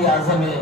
الہی اعظم ہے۔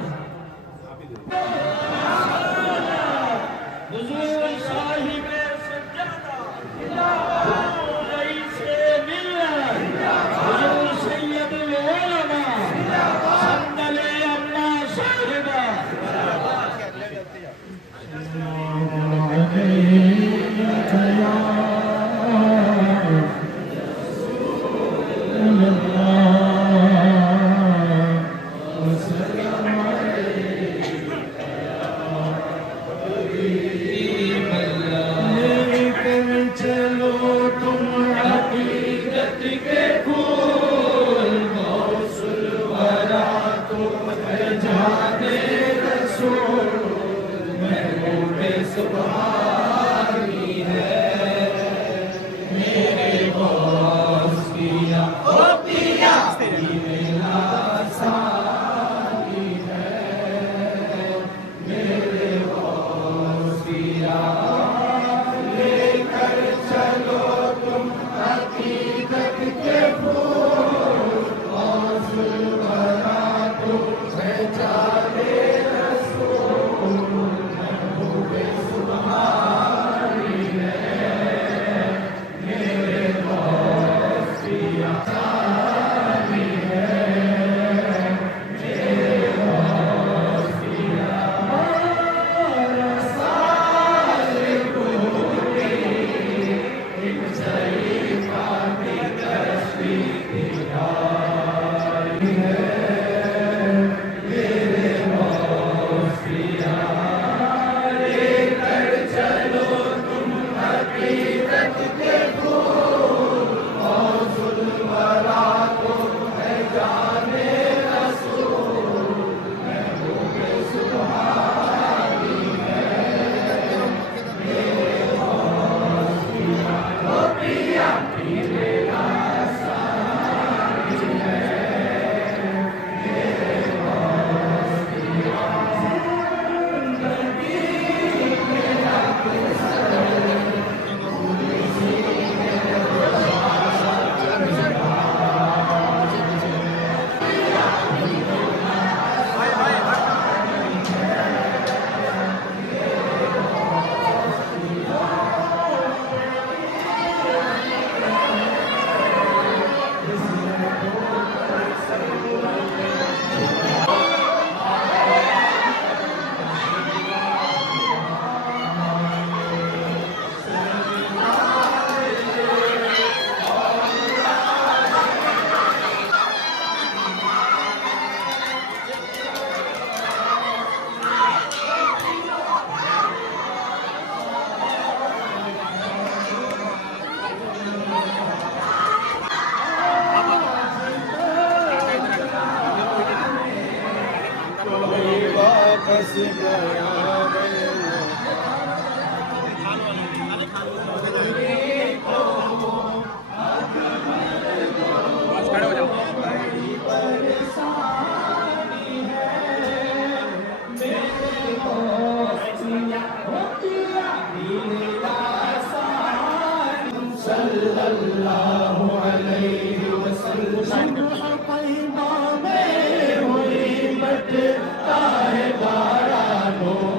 طیبہ میں ہوئی بٹتا ہے بارانوں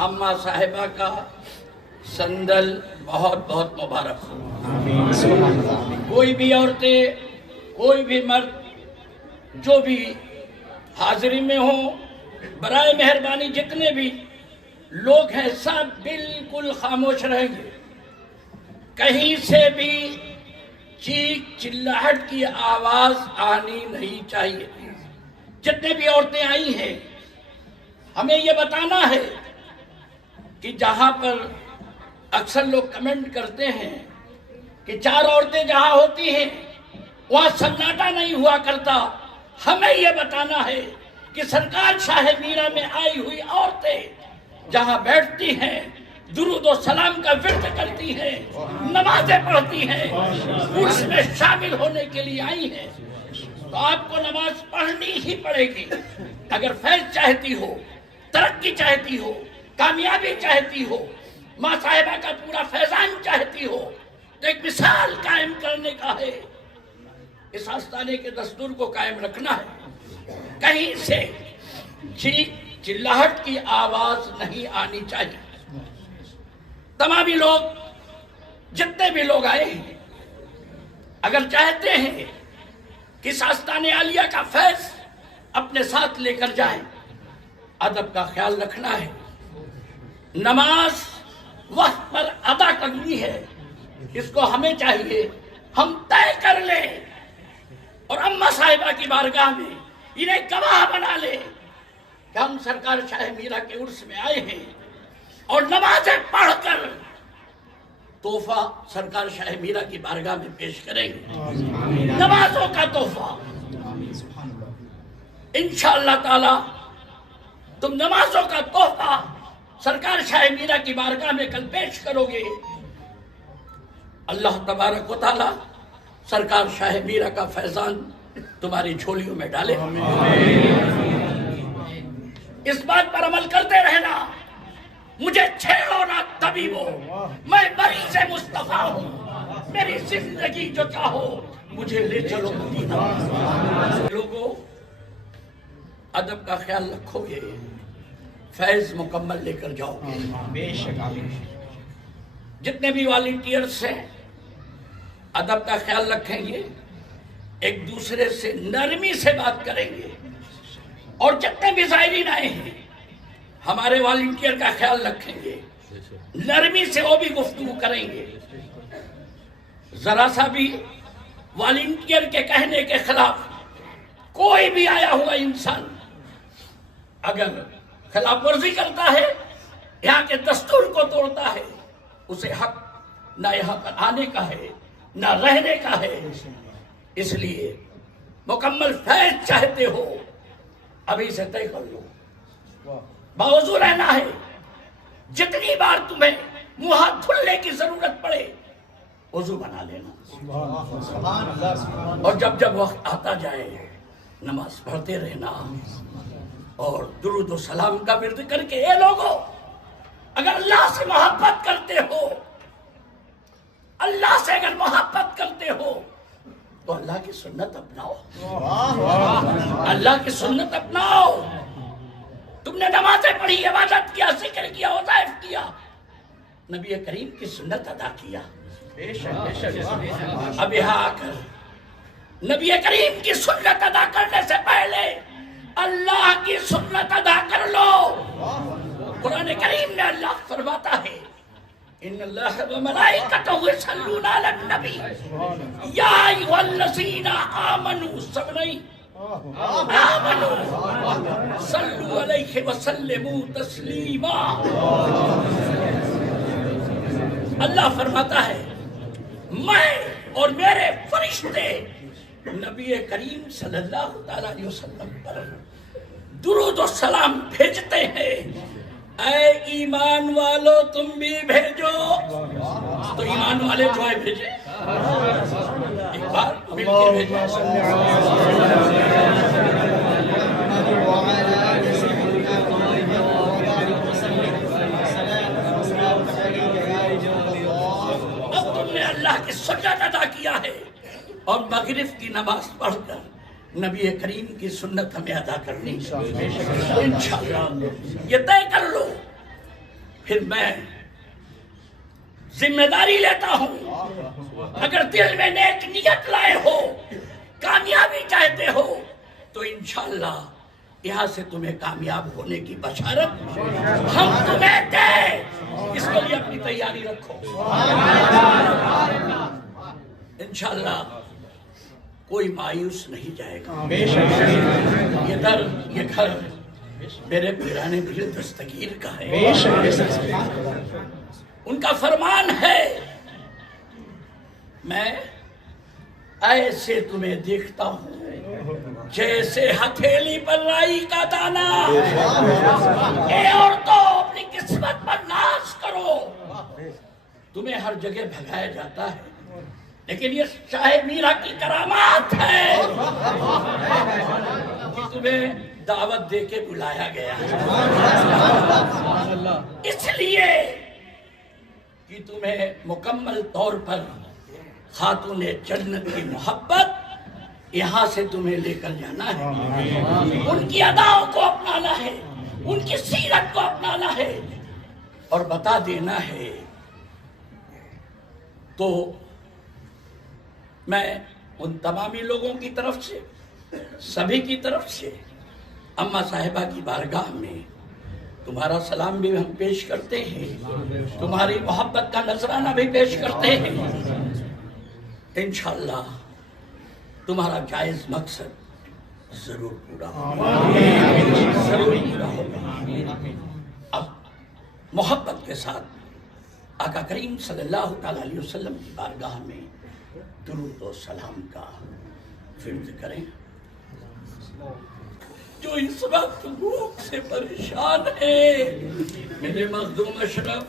अम्मा साहिबा का संदल बहुत बहुत मुबारक हो। कोई भी औरतें, कोई भी मर्द जो भी हाजिरी में हो, बराए मेहरबानी जितने भी लोग हैं सब बिल्कुल खामोश रहेंगे। कहीं से भी चीख चिल्लाहट की आवाज आनी नहीं चाहिए। जितने भी औरतें आई हैं हमें ये बताना है कि जहां पर अक्सर लोग कमेंट करते हैं कि 4 औरतें जहां होती हैं वहां सन्नाटा नहीं हुआ करता, हमें ये बताना है कि सरकार शाह मीरा में आई हुई औरतें जहां बैठती हैं, दुरूद और सलाम का विर्द करती हैं, नमाजें पढ़ती हैं, उर्स में शामिल होने के लिए आई हैं, तो आपको नमाज पढ़नी ही पड़ेगी। अगर फैज चाहती हो, तरक्की चाहती हो, कामयाबी चाहती हो, माँ साहिबा का पूरा फैजान चाहती हो, तो एक मिसाल कायम करने का है। इस आस्थाने के दस्तूर को कायम रखना है। कहीं से चीख चिल्लाहट की आवाज नहीं आनी चाहिए। तमामी लोग, जितने भी लोग आए हैं, अगर चाहते हैं कि इस आस्थाने आलिया का फैज अपने साथ लेकर जाएं, अदब का ख्याल रखना है, नमाज वक्त पर अदा करनी है, इसको हमें चाहिए हम तय कर लें और अम्मा साहिबा की बारगाह में इन्हें गवाह बना ले कि हम सरकार शाह मीरा के उर्स में आए हैं और नमाजें पढ़कर तोहफा सरकार शाह मीरा की बारगाह में पेश करेंगे। नमाजों का तोहफा इंशाअल्लाह ताला तुम नमाजों का तोहफा सरकार शाह मीरा की बारगाह में कल पेश करोगे। अल्लाह तबारक व तआला सरकार शाह मीरा का फैजान तुम्हारी झोलियों में डाले। इस बात पर अमल करते रहना। मुझे छेड़ो ना तबीबो, मैं मरीज से मुस्तफा हूँ, मेरी जिंदगी जो चाहो मुझे ले चलो मदीना। लोगों, अदब का ख्याल रखोगे, फैज मुकम्मल लेकर जाओगे। जितने भी वॉलंटियर्स हैं अदब का ख्याल रखेंगे, एक दूसरे से नरमी से बात करेंगे, और जितने भी ज़ायरीन आए हैं हमारे वॉलंटियर का ख्याल रखेंगे, नरमी से वो भी गुफ्तगू करेंगे। जरा सा भी वॉलंटियर के कहने के खिलाफ कोई भी आया हुआ इंसान अगर खिलाफ वर्जी करता है, यहाँ के दस्तूर को तोड़ता है, उसे हक न यहाँ पर आने का है न रहने का है। इसलिए मुकम्मल फैज चाहते हो, अभी से तय कर लो, बावजू रहना है। जितनी बार तुम्हें मुंह हाथ धुलने की जरूरत पड़े वजू बना लेना, और जब जब वक्त आता जाए नमाज पढ़ते रहना और दुरूद और सलाम का विर्द करके। ये लोगों, अगर अल्लाह से मोहब्बत करते हो, अल्लाह से अगर मोहब्बत करते हो तो अल्लाह की सुन्नत अपनाओ, अल्लाह की सुन्नत अपनाओ। तुमने नमाजें पढ़ी, इबादत किया, जिक्र किया, वज़ाइफ किया, नबी करीम की सुन्नत अदा किया। अब यहाँ आकर नबी करीम की सुन्नत अदा करने से पहले अल्लाह की सुन्नत अदा कर लो। कुरान करीम में अल्लाह फरमाता है, इन्नल्लाह व मलाइकतहु यसल्लूना अलन नबी या अय्युहल्लज़ीना आमनू, सब नहीं, आमनू सल्लू अलैहि व सल्लिमू तस्लीमा। अल्लाह फरमाता है, मैं और मेरे फरिश्ते नबी करीम सल्लल्लाहु अलैहि वसल्लम पर दुरूद और सलाम भेजते हैं। ऐ ईमान वालों तुम भी भेजो। तो ईमान वाले जो है भेजे, एक बार मिलके भेजो। अब तुमने अल्लाह की सुन्नत अदा किया है और मगरिब की नमाज पढ़कर नबी करीम की सुन्नत हमें अदा करनी इंशाअल्लाह। ये तय कर लो پھر میں ذمہ داری لیتا ہوں، اگر دل میں نیک نیت لائے ہو، کامیابی چاہتے ہو، تو انشاءاللہ یہاں سے تمہیں کامیاب ہونے کی بشارت ہم تمہیں دیں۔ اس کے لیے اپنی تیاری رکھو، انشاءاللہ کوئی مایوس نہیں جائے گا۔ یہ گھر میرے پیرانے پیر دستگیر کا ہے، ان کا فرمان ہے، میں ایسے تمہیں دیکھتا ہوں جیسے ہتھیلی پر رائی کا دانا۔ اے عورتوں، اپنی قسمت پر ناز کرو، تمہیں ہر جگہ بھگایا جاتا ہے، لیکن یہ شاہ میرا کی کرامات ہے کہ تمہیں دعوت دے کے بلایا گیا ہے، اس لیے کہ تمہیں مکمل طور پر خاتون جنت کی محبت یہاں سے تمہیں لے کر جانا ہے، ان کی اداؤں کو اپنانا ہے، ان کی سیرت کو اپنانا ہے اور بتا دینا ہے۔ تو میں ان تمامی لوگوں کی طرف سے، سبھی کی طرف سے اماں صاحبہ کی بارگاہ میں تمہارا سلام بھی ہم پیش کرتے ہیں، تمہاری محبت کا نذرانہ بھی پیش کرتے ہیں۔ انشاءاللہ تمہارا جائز مقصد ضرور پورا ہوگا، ضرور پورا ہوگا۔ اب محبت کے ساتھ آقا کریم صلی اللہ علیہ وسلم کی بارگاہ میں درود و سلام کا فرض کریں۔ جو اس وقت بھوک سے پریشان ہے، میرے مخدوم اشرف،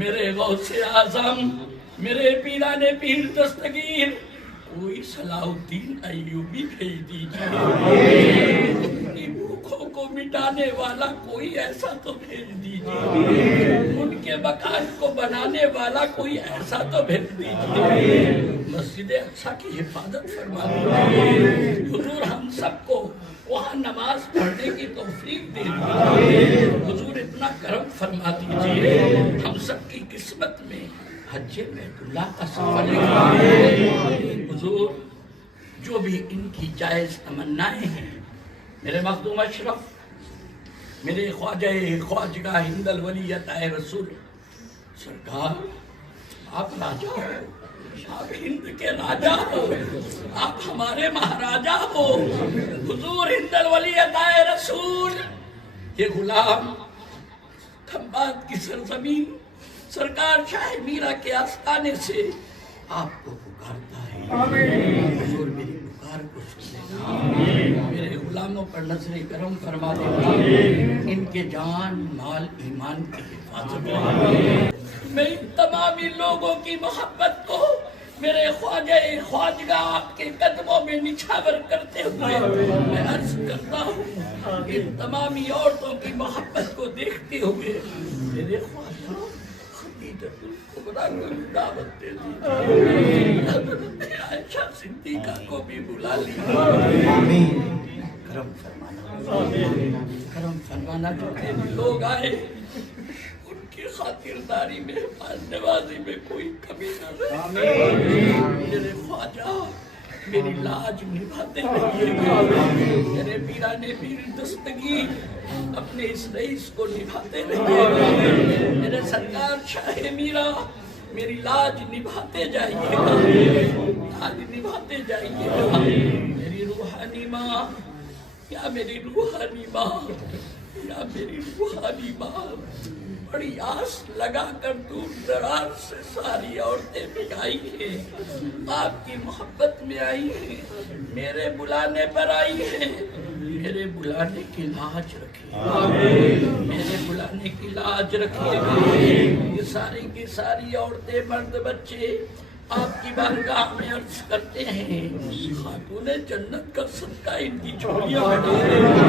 میرے غوث اعظم، میرے پیران پیر دستگیر، کوئی صلاح الدین ایوبی بھیج دیجیے، ان کی بھوکوں کو مٹانے والا کوئی ایسا تو بھیج دیجیے، ان کے مکان کو بنانے والا کوئی ایسا تو بھیج دیجیے، مسجد اقصی کی حفاظت فرما دیجیے، حضور ہم سب کو وہاں نماز پڑھنے کی توفیق دے دیجیے، حضور اتنا کرم فرما دیجیے، ہم سب کی قسمت میں حج بیت اللہ کا سفر لکھا۔ حضور جو بھی ان کی جائز تمنائیں ہیں، میرے مخدوم اشرف، میرے خواجہ خواجگاہ ہند الولیت رسول سرکار، آپ راجہ ہو، آپ ہند کے راجہ ہو، آپ ہمارے مہاراجہ ہو، حضور ہند الولیت رسول، یہ غلام کھمبات کی سرزمین سرکار شاہ میرا کے آستانے سے آپ کو پکارتا ہے، حضور میری پکار کو سنیے، میرے غلاموں پر نظر کرم فرما دے، ان کے جان مال ایمان کی حفاظت کرے۔ میں ان تمامی لوگوں کی محبت کو میرے خواجہ خواجگاہ آپ کے قدموں میں نچھاور کرتے ہوئے میں عرض کرتا ہوں، ان تمامی عورتوں کی محبت کو دیکھتے ہوئے میرے خواجہ خدیجہ الکبریٰ کو دعوت دے دیجیے، حضرت عائشہ صدیقہ کو بھی بلا لیجیے، کرم فرمانا، کرم فرمانا، جتنے بھی لوگ آئے ان کی خاطرداری میں، نوازی میں کوئی کمی نہ رہے۔ میرے خواجہ میری لاج نبھاتے رہیے گا، میرے پیرانے پیر دستگیر اپنے اس رئیس کو نبھاتے رہیے گا، میرے سرکار شاہ میرا میری لاج نبھاتے جائیے گا، لاج نبھاتے جائیے گا۔ میری روحانی ماں، یا میری روحانی ماں، یا میری روحانی ماں، بڑی آس لگا کر دور دراز سے ساری عورتیں بھی آئی ہیں، آپ کی محبت میں آئی ہیں، میرے بلانے پر آئی ہیں، میرے بلانے کی لاج رکھیے، میرے بلانے کی لاج رکھیے گا۔ یہ ساری کی ساری عورتیں، مرد، بچے آپ کی بارگاہ میں عرض کرتے ہیں، خاتون جنت کا صدقہ ان کی جھولیاں بنا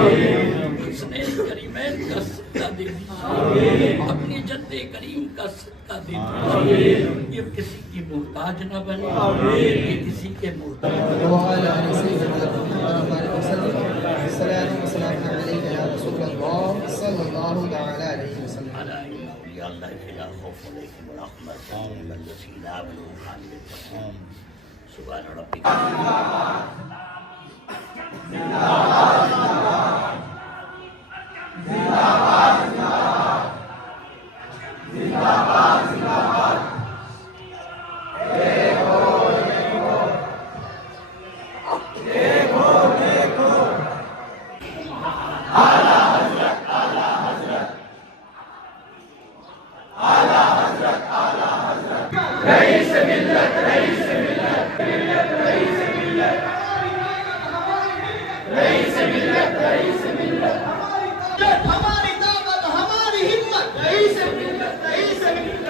دے، حسنین کریمین کا صدقہ دے دیجیے، اپنی جد کریم کا صدقہ دے دیجیے، یہ کسی کی محتاج نہ بنے، یہ کسی کے محتاج نہ بنے۔ اولیاء اللہ فلا خوف علیہم ولا هم يحزنون الذین آمنوا وكانوا يتقون سبحان ربک ہماری طاقت ہماری ہمت رئیس ملت